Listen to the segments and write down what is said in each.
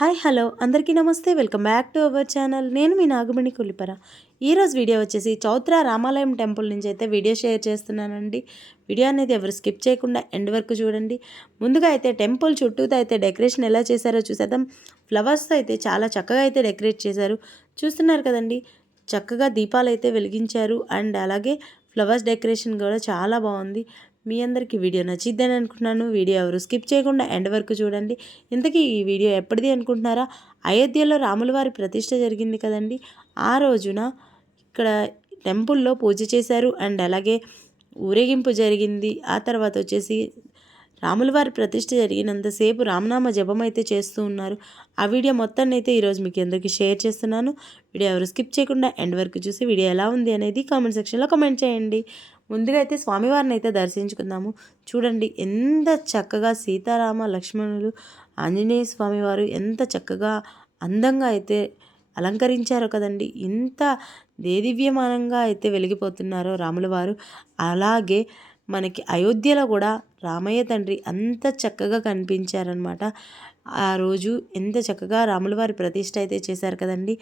Hi hello అందరికీ నమస్తే welcome back to our channel. నేను మీ నాగమణి కొల్లిపర. ఈరోజు వీడియో వచ్చేసి చౌత్ర రామాలయం టెంపుల్ నుంచి అయితే వీడియో షేర్ చేస్తున్నానండి. వీడియో అనేది ఎవరు స్కిప్ చేయకుండా ఎండ్ వరకు చూడండి. ముందుగా అయితే టెంపుల్ చుట్టూతో అయితే డెకరేషన్ ఎలా చేశారో చూసేద్దాం. ఫ్లవర్స్తో అయితే చాలా చక్కగా అయితే డెకరేట్ చేశారు. చూస్తున్నారు కదండి, చక్కగా దీపాలు అయితే వెలిగించారు. అండ్ అలాగే ఫ్లవర్స్ డెకరేషన్ కూడా చాలా బాగుంది. మీ అందరికీ వీడియో నచ్చిద్దని అనుకుంటున్నాను. వీడియో ఎవరు స్కిప్ చేయకుండా ఎండ్ వరకు చూడండి. ఇంతకీ ఈ వీడియో ఎప్పటిది అనుకుంటున్నారా? అయోధ్యలో రాముల వారి ప్రతిష్ఠ జరిగింది కదండి. ఆ రోజున ఇక్కడ టెంపుల్లో పూజ చేశారు. అండ్ అలాగే ఊరేగింపు జరిగింది. ఆ తర్వాత వచ్చేసి రాముల వారి ప్రతిష్ఠ జరిగినంతసేపు రామనామ జపం అయితే చేస్తూ ఉన్నారు. ఆ వీడియో మొత్తాన్ని అయితే ఈరోజు మీకు అందరికీ షేర్ చేస్తున్నాను. వీడియో ఎవరు స్కిప్ చేయకుండా ఎండ్ వరకు చూసి వీడియో ఎలా ఉంది అనేది కామెంట్ సెక్షన్లో కామెంట్ చేయండి. ముందుగా అయితే స్వామివారిని అయితే దర్శించుకుందాము. చూడండి ఎంత చక్కగా సీతారామ లక్ష్మణులు ఆంజనేయ స్వామివారు ఎంత చక్కగా అందంగా అయితే అలంకరించారో కదండి. ఇంత దేదివ్యమానంగా అయితే వెలిగిపోతున్నారో రాముల వారు. అలాగే మనకి అయోధ్యలో కూడా రామయ్య తండ్రి అంత చక్కగా కనిపించారనమాట. ఆ రోజు ఎంత చక్కగా రాముల వారి ప్రతిష్ఠ అయితే చేశారు కదండి.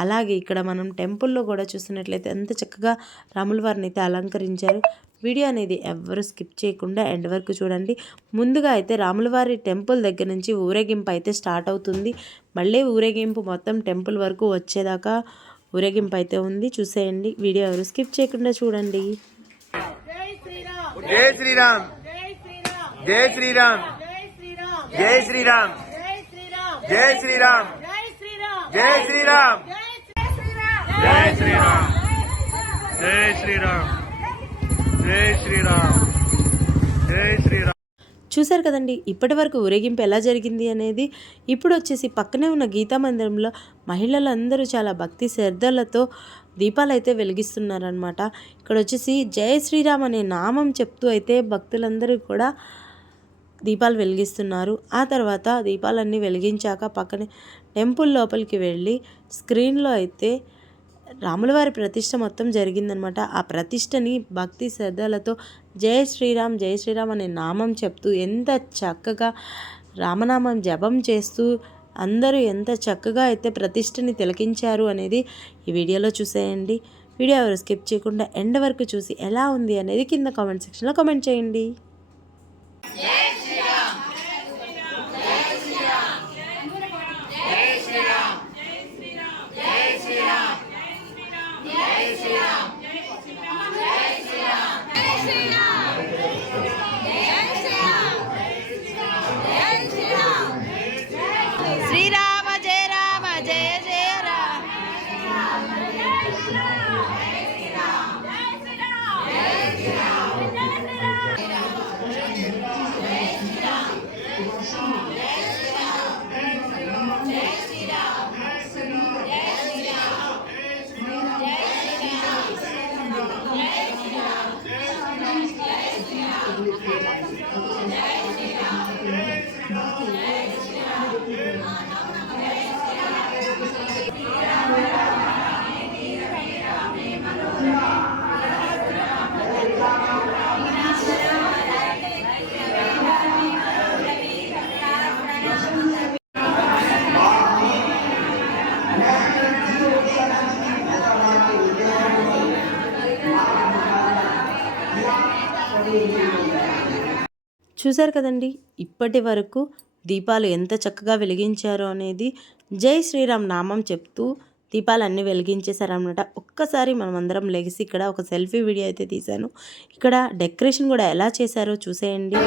అలాగే ఇక్కడ మనం టెంపుల్లో కూడా చూస్తున్నట్లయితే ఎంత చక్కగా రాముల వారిని అయితే అలంకరించారు. వీడియో అనేది ఎవరు స్కిప్ చేయకుండా ఎండ్ వరకు చూడండి. ముందుగా అయితే రాముల వారి టెంపుల్ దగ్గర నుంచి ఊరేగింపు అయితే స్టార్ట్ అవుతుంది. మళ్ళీ ఊరేగింపు మొత్తం టెంపుల్ వరకు వచ్చేదాకా ఊరేగింపు అయితే ఉంది. చూసేయండి. వీడియో ఎవరు స్కిప్ చేయకుండా చూడండి. జై శ్రీరామ్, జై శ్రీరామ్, జై శ్రీరామ్, జై శ్రీరామ్, జై శ్రీరామ్, జై శ్రీరామ్, జై శ్రీరామ్, జై శ్రీరామ్, జై శ్రీరామ్. చూశారు కదండి, ఇప్పటి వరకు ఊరేగింపు ఎలా జరిగింది అనేది. ఇప్పుడు వచ్చేసి పక్కనే ఉన్న గీతా మందిరంలో మహిళలందరూ చాలా భక్తి శ్రద్ధలతో దీపాలు అయితే వెలిగిస్తున్నారనమాట. ఇక్కడ వచ్చేసి జై శ్రీరామ్ అనే నామం చెప్తూ అయితే భక్తులందరూ కూడా దీపాలు వెలిగిస్తున్నారు. ఆ తర్వాత దీపాలన్నీ వెలిగించాక పక్కనే టెంపుల్ లోపలికి వెళ్ళి స్క్రీన్లో అయితే రాములవారి ప్రతిష్ట మొత్తం జరిగిందనమాట. ఆ ప్రతిష్టని భక్తి శ్రద్ధలతో జై శ్రీరామ్, జై శ్రీరామ్ అనే నామం చెప్తూ ఎంత చక్కగా రామనామం జపం చేస్తూ అందరూ ఎంత చక్కగా అయితే ప్రతిష్టని తిలకించారు అనేది ఈ వీడియోలో చూసేయండి. వీడియో ఎవరు స్కిప్ చేయకుండా ఎండ్ వరకు చూసి ఎలా ఉంది అనేది కింద కామెంట్ సెక్షన్లో కామెంట్ చేయండి. శ్రీరామ జయ రామ జయ జయ రామ. చూశారు కదండి, ఇప్పటి వరకు దీపాలు ఎంత చక్కగా వెలిగించారో అనేది. జై శ్రీరామ్ నామం చెప్తూ దీపాలన్నీ వెలిగించేశారనమాట. ఒక్కసారి మనం అందరం లెగిసి ఇక్కడ ఒక సెల్ఫీ వీడియో అయితే తీశాను. ఇక్కడ డెకరేషన్ కూడా ఎలా చేశారో చూసేయండి.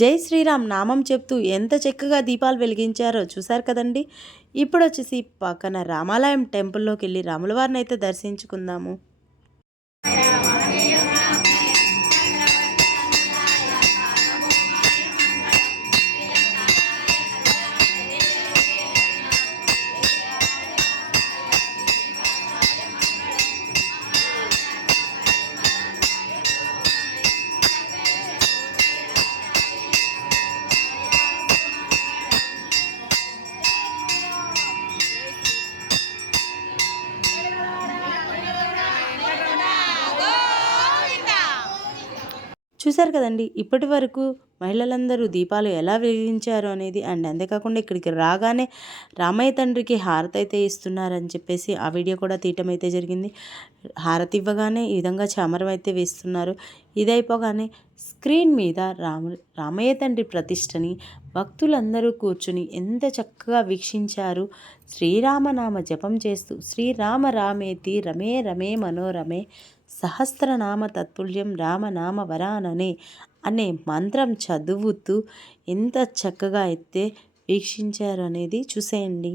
జై శ్రీరామ్ నామం చెప్తూ ఎంత చక్కగా దీపాలు వెలిగించారో చూశారు కదండి. ఇప్పుడు వచ్చేసి పక్కన రామాలయం టెంపుల్లోకి వెళ్ళి రాముల వారిని అయితే దర్శించుకుందాము. చూశారు కదండి, ఇప్పటి వరకు మహిళలందరూ దీపాలు ఎలా వెలిగించారు అనేది. అండ్ అంతేకాకుండా ఇక్కడికి రాగానే రామయ్య తండ్రికి హారతి అయితే ఇస్తున్నారని చెప్పేసి ఆ వీడియో కూడా తీయటం అయితే జరిగింది. హారతి ఇవ్వగానే ఈ విధంగా చామరం అయితే వేస్తున్నారు. ఇదైపోగానే స్క్రీన్ మీద రామయ్య తండ్రి ప్రతిష్టని భక్తులందరూ కూర్చుని ఎంత చక్కగా వీక్షించారు. శ్రీరామనామ జపం చేస్తూ శ్రీరామ రామేతి రమే రమే మనోరమే సహస్రనామ తత్తుల్యం రామనామ వరాననే అనే మంత్రం చదువుతూ ఎంత చక్కగా అయితే వీక్షించారు అనేది చూసేయండి.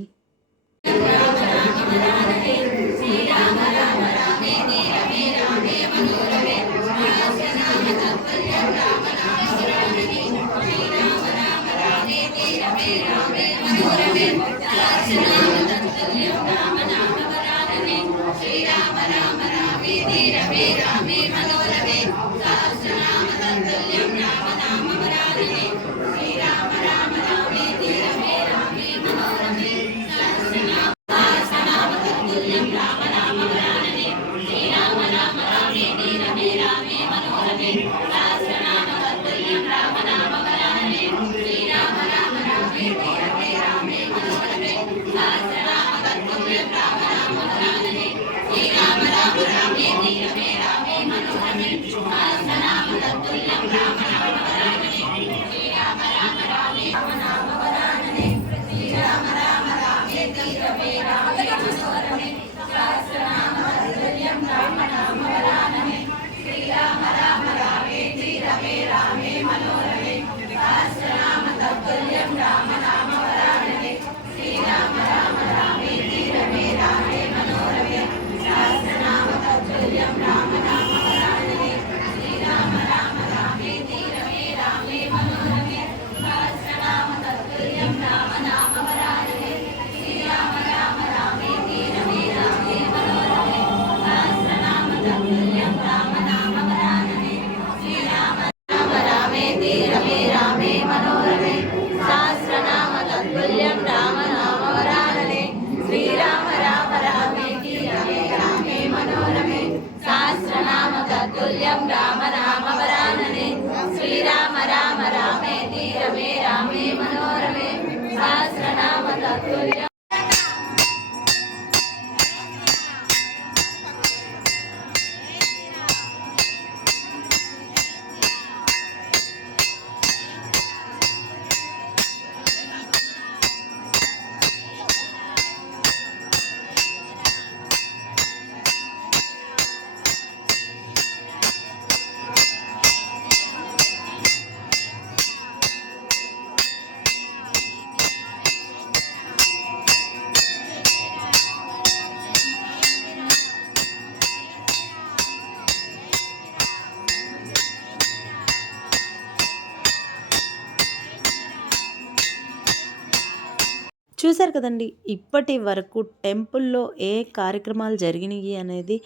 చూశారు కదండి, ఇప్పటి వరకు టెంపుల్లో ఏ కార్యక్రమాలు జరిగినాయి అనేది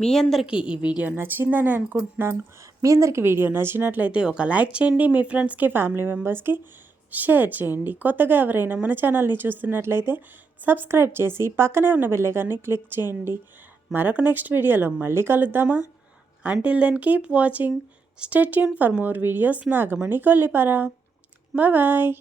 మీ అందరికీ ఈ వీడియో నచ్చిందని అనుకుంటున్నాను. మీ అందరికీ వీడియో నచ్చినట్లయితే ఒక లైక్ చేయండి, మీ ఫ్రెండ్స్కి ఫ్యామిలీ మెంబర్స్కి షేర్ చేయండి. కొత్తగా ఎవరైనా మన ఛానల్ని చూస్తున్నట్లయితే సబ్స్క్రైబ్ చేసి పక్కనే ఉన్న బెల్ ఐకాన్ని క్లిక్ చేయండి. మరొక నెక్స్ట్ వీడియోలో మళ్ళీ కలుద్దామా? Until then keep watching, stay tuned for more videos. Nagamani Kollipara. Bye bye.